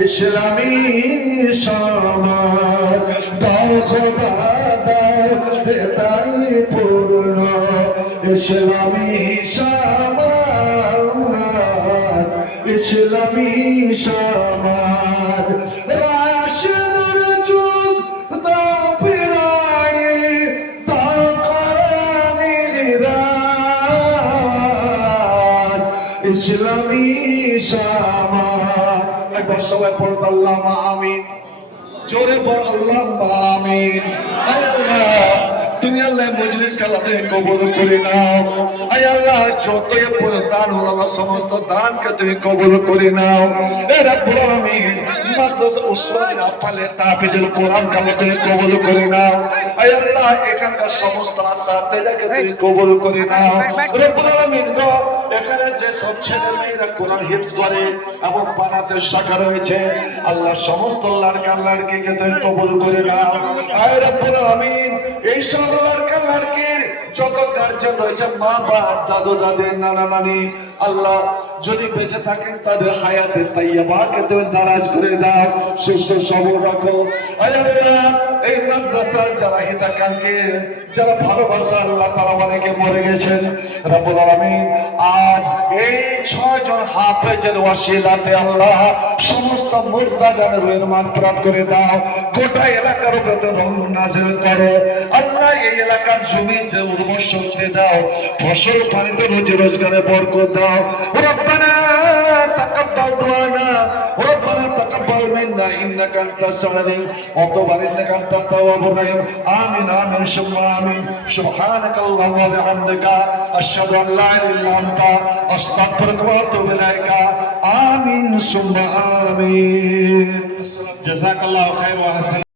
ইসলামী সমাজ দাও খোদা দাও হেদাই পূর্ণ ইসলামী সমাজ ইসলামী সমাজ রাশিদুর যুগ দাও ফিরাই দাও কোরআনের রাজ ইসলামী সমাজ একবার সবাই পড়ো আল্লাহুম্মা আমিন জোরে পড়ো আল্লাহুম্মা আমিন আল্লাহ তুমি আল্লাহ মজলিস কালাতে কবুল করে নাও আয় আল্লাহ যত দান হলো আল্লাহ সমস্ত দানকে তুমি কবুল করে নাও এ রব্বুল আলামিন মাদ্রাসা উসওয়াতুন আফালে তাফিজুল কোরআন কালাতে কবুল করে নাও আয় আল্লাহ এখানকার সমস্ত আসাতেজাকে তুমি কবুল করে নাও রব্বুল আলামিন গো এখানে যে সব ছেলে মেয়েরা কোরআন হিফজ করে এবং বানাতে শাখা রয়েছে আল্লাহ সমস্ত লড়কা লড়কিকে তুমি কবুল করে নাও আয় রব্বুল আলামিন এই সব লড়কা লড়কির যত গার্জিয়ান রয়েছে মা বাপ দাদু দাদি নানা নানি আল্লাহ যদি বেঁচে থাকেন তাদের হায়াতে তাইয়্যিবাকে তুমি দারাজ করে দাও সুস্থ সবল রাখো আয় আল্লাহ এই মাদ্রাসার যারা হিতাকাঙ্ক্ষী যারা ভালোবাসা আল্লাহ তাআলা অনেকে মরে গেছেন রব্বুল আলামিন আজ এই 6 জন হাফেজের ওয়াসিলাতে আল্লাহ সমস্ত মুর্দাগানের রুহের মাগফিরাত করে দাও গোটা এলাকার উপরে রহমত নাযিল করো আল্লাহ এই এলাকার জমি যে উর্বর শক্তি দাও ফসল পানিতে রুজি রোজগারে বরকত দাও রব্বানা তাকাব্বাল দুআনা রব্বানা তাকাব্বাল মিন্না ইন্নাকা আনতাস সামিউ ওয়া তুব আলাইনা আনতাত তাওয়াবুর রহিম আমিন আমিন সুম্মা আমিন সুবহানাকাল্লাহুম্মা ওয়া বিহামদিকা আশহাদু আন লা ইলাহা ইল্লা আনতা আস্তাগফিরুকা ওয়া আতুবু ইলাইকা আমিন সুম্মা আমিন জাযাকাল্লাহু খাইরান ওয়া